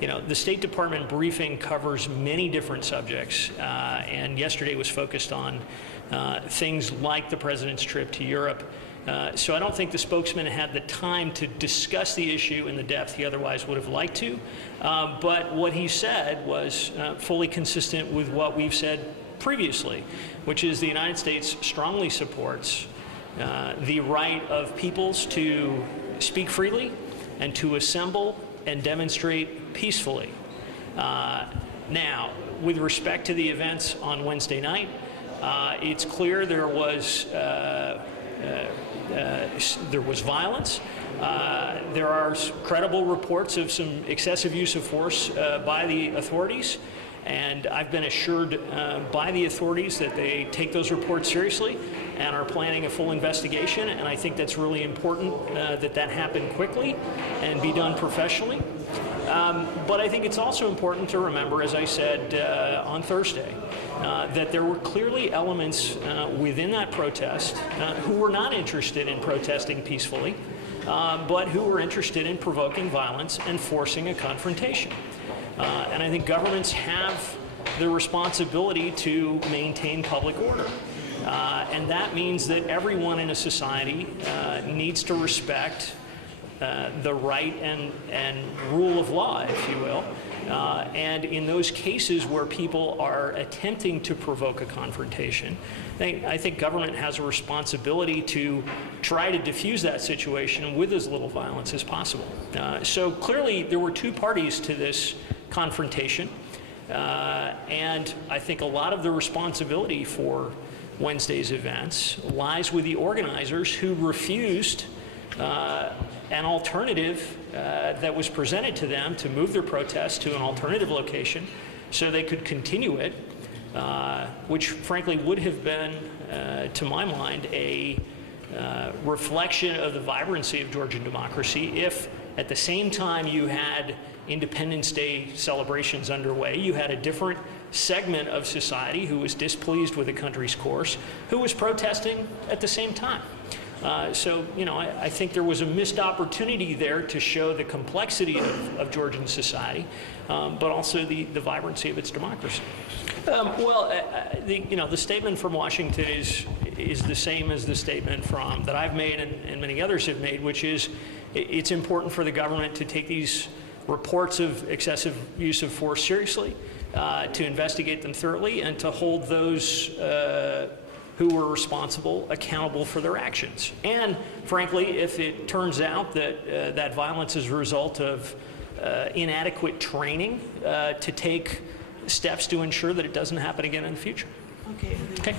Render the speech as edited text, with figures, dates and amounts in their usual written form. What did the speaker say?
the State Department briefing covers many different subjects, and yesterday was focused on things like the president's trip to Europe. So I don't think the spokesman had the time to discuss the issue in the depth he otherwise would have liked to. But what he said was fully consistent with what we've said previously, which is the United States strongly supports the right of peoples to speak freely and to assemble and demonstrate peacefully. Now, with respect to the events on Wednesday night, it's clear there was violence. There are credible reports of some excessive use of force by the authorities, and I've been assured by the authorities that they take those reports seriously and are planning a full investigation, and I think that's really important that that happen quickly and be done professionally. But I think it's also important to remember, as I said on Thursday, that there were clearly elements within that protest who were not interested in protesting peacefully, but who were interested in provoking violence and forcing a confrontation. And I think governments have the responsibility to maintain public order. And that means that everyone in a society needs to respect the right and rule of law, if you will. And in those cases where people are attempting to provoke a confrontation, I think government has a responsibility to try to diffuse that situation with as little violence as possible. So clearly there were two parties to this confrontation, and I think a lot of the responsibility for Wednesday's events lies with the organizers who refused an alternative that was presented to them to move their protest to an alternative location so they could continue it, which frankly would have been, to my mind, a reflection of the vibrancy of Georgian democracy if at the same time you had Independence Day celebrations underway, you had a different segment of society who was displeased with the country's course, who was protesting at the same time. So, I think there was a missed opportunity there to show the complexity of Georgian society, but also the vibrancy of its democracy. The statement from Washington is the same as the statement that I've made and many others have made, which is it's important for the government to take these reports of excessive use of force seriously, to investigate them thoroughly, and to hold those who were responsible accountable for their actions. And frankly, if it turns out that that violence is a result of inadequate training, to take steps to ensure that it doesn't happen again in the future. Okay. Okay.